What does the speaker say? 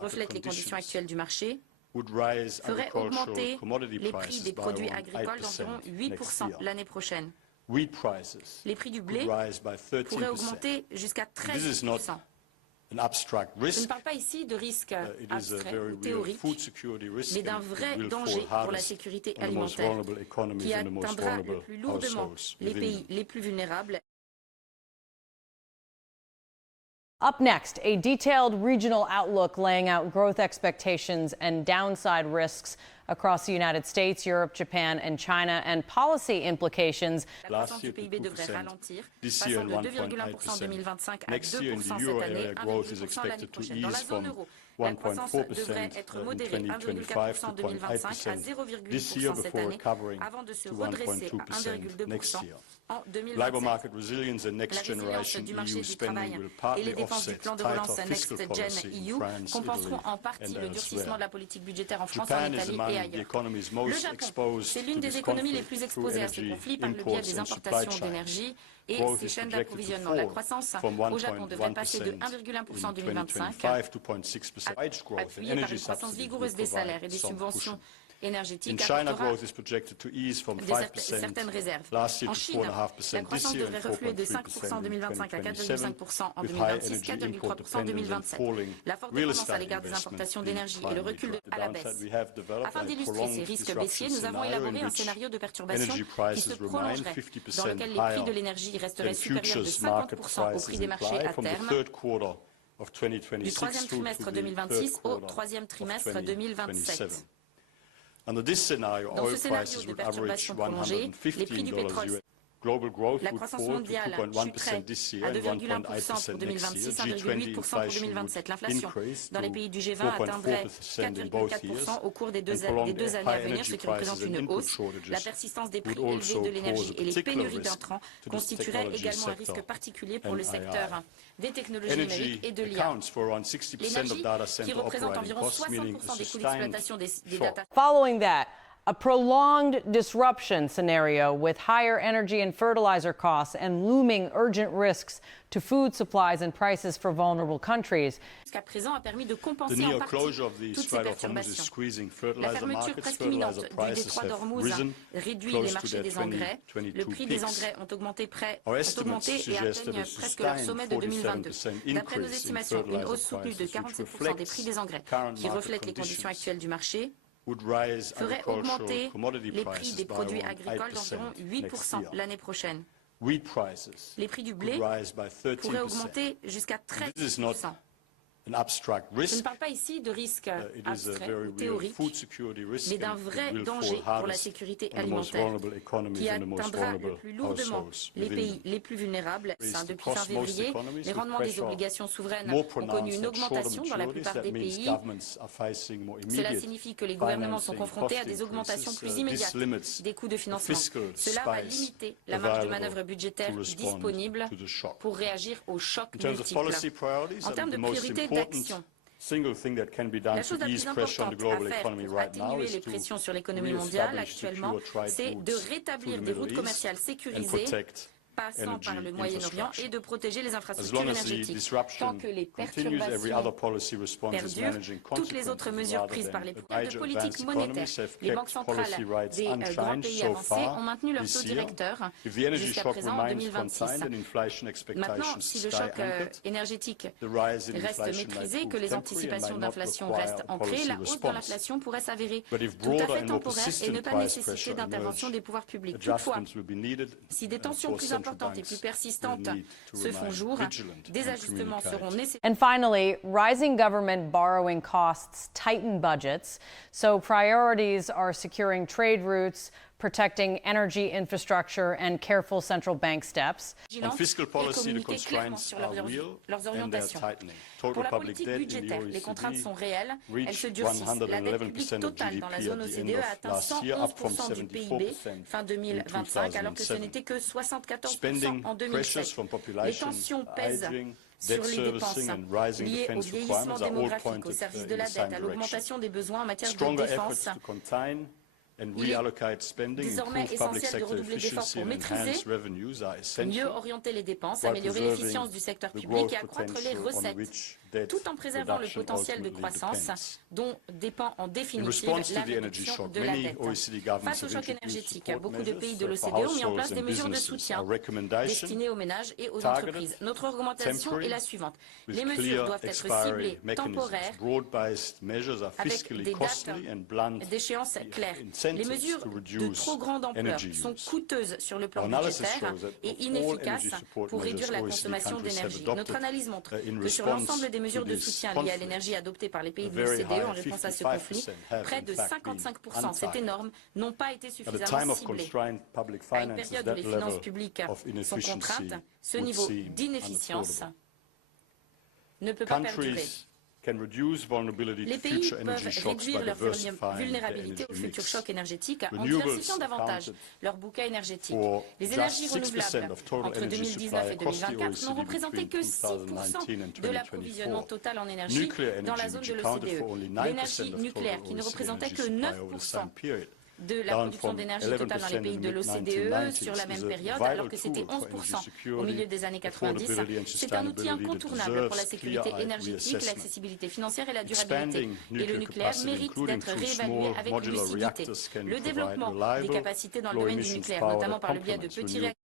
reflète les conditions actuelles du marché, ferait augmenter les prix des produits agricoles d'environ 8% l'année prochaine. Les prix du blé pourraient augmenter jusqu'à 13%. Je ne parle pas ici de risque abstrait ou théorique, mais d'un vrai danger pour la sécurité alimentaire qui atteindra le plus lourdement les pays les plus vulnérables. Up next, a detailed regional outlook laying out growth expectations and downside risks across the United States, Europe, Japan, and China, and policy implications. La croissance du PIB devrait ralentir, passant de 2,1% en 2025 à 2% cette année, 1,2% l'année prochaine. Dans la zone euro, la croissance devrait être modérée, 1,4% en 2025 à 0,8% cette année, avant de se redresser à 1,2% en 2027. La résilience du marché du travail et les dépenses du plan de relance Next Gen EU compenseront en partie le durcissement de la politique budgétaire en France, en Italie et ailleurs. Le Japon, c'est l'une des économies les plus exposées à ce conflit par le biais des importations d'énergie et ses chaînes d'approvisionnement. La croissance au Japon devrait passer de 1,1% en 2025, appuyée par une croissance vigoureuse des salaires et des subventions énergétique apportera certaines réserves. En Chine, la croissance devrait refluer de 5% en 2025 à 4,5% en 2026, 4,3% en 2027. La forte dépendance à l'égard des importations d'énergie et le recul à la baisse. Afin d'illustrer ces risques baissiers, nous avons élaboré un scénario de perturbation qui se prolongerait, dans lequel les prix de l'énergie resteraient supérieurs de 50% au prix des marchés à terme, du troisième trimestre 2026 au troisième trimestre 2027. Dans ce scénario de perturbation prolongée, les prix du pétrole, la croissance mondiale chuterait à 2,1% pour 2026, 1,8% pour 2027. L'inflation dans les pays du G20 atteindrait 4,4% au cours des deux années à venir, ce qui représente une hausse. La persistance des prix élevés de l'énergie et les pénuries d'intrants constitueraient également un risque particulier pour le secteur des technologies numériques et de l'IA. L'énergie, qui représente environ 60% des coûts d'exploitation des data. Following that, a prolonged disruption scenario with higher energy and fertilizer costs and looming urgent risks to food supplies and prices for vulnerable countries. Jusqu'à présent a permis de compenser en partie toutes ces perturbations. La fermeture presque imminente du détroit d'Ormuz réduit les marchés des engrais. Le prix des engrais ont augmenté et atteignent presque leur sommet de 2022. D'après nos estimations, une hausse soutenue de 47% des prix des engrais, qui reflète les conditions actuelles du marché, ferait augmenter les prix des produits agricoles d'environ 8% l'année prochaine. Les prix du blé pourraient augmenter jusqu'à 13%. Je ne parle pas ici de risque abstrait ou théorique, mais d'un vrai danger pour la sécurité alimentaire qui atteindra le plus lourdement les pays les plus vulnérables. Depuis fin février, les rendements des obligations souveraines ont connu une augmentation dans la plupart des pays. Cela signifie que les gouvernements sont confrontés à des augmentations plus immédiates des coûts de financement. Cela va limiter la marge de manœuvre budgétaire disponible pour réagir aux chocs multiples. En termes de priorité d'action, la chose la plus importante à faire pour atténuer les pressions sur l'économie mondiale actuellement, c'est de rétablir des routes commerciales sécurisées passant par le Moyen-Orient et de protéger les infrastructures énergétiques. Tant que les perturbations perdurent, toutes les autres mesures prises par les pouvoirs de politique monétaire, les banques centrales des grands pays avancés ont maintenu leur taux directeur jusqu'à présent en 2026. Maintenant, si le choc énergétique reste maîtrisé, que les anticipations d'inflation restent ancrées, la hausse de l'inflation pourrait s'avérer tout à fait temporaire et ne pas nécessiter d'intervention des pouvoirs publics. Toutefois, si des tensions plus importantes et plus persistantes se font jour, des ajustements seront nécessaires. And finally, rising government borrowing costs tighten budgets, so priorities are securing trade routes, protecting energy infrastructure, and careful central bank steps. On fiscal policy, the constraints are real and they're tightening. Pour la politique budgétaire, les contraintes sont réelles, elles se durcissent. La dette publique totale dans la zone OCDE a atteint 111% du PIB fin 2025, alors que ce n'était que 74% en 2007. Les tensions pèsent sur les dépenses liées au vieillissement démographique, au service de la dette, à l'augmentation des besoins en matière de défense. Il est désormais essentiel de redoubler d'efforts pour maîtriser, mieux orienter les dépenses, améliorer l'efficience du secteur public et accroître les recettes. tout en préservant le potentiel de croissance dont dépend en définitive la réduction de la dette. Face au choc énergétique, beaucoup de pays de l'OCDE ont mis en place des mesures de soutien destinées aux ménages et aux entreprises. Notre recommandation est la suivante. Les mesures doivent être ciblées, temporaires, avec des dates d'échéance claires. Les mesures de trop grande ampleur sont coûteuses sur le plan budgétaire et inefficaces pour réduire la consommation d'énergie. Notre analyse montre que sur l'ensemble des mesures de soutien liées à l'énergie adoptées par les pays de l'OCDE en réponse à ce conflit, près de 55%, c'est énorme, n'ont pas été suffisamment ciblés. À une période où les finances publiques sont contraintes, ce niveau d'inefficience ne peut pas perdurer. Les pays peuvent réduire leur vulnérabilité aux futurs chocs énergétiques en diversifiant davantage leur bouquet énergétique. Les énergies renouvelables entre 2019 et 2024 n'ont représenté que 6% de l'approvisionnement total en énergie dans la zone de l'OCDE. L'énergie nucléaire, qui ne représentait que 9% de la production d'énergie totale dans les pays de l'OCDE sur la même période, alors que c'était 11% au milieu des années 90. C'est un outil incontournable pour la sécurité énergétique, l'accessibilité financière et la durabilité. Et le nucléaire mérite d'être réévalué avec lucidité. Le développement des capacités dans le domaine du nucléaire, notamment par le biais de petits réacteurs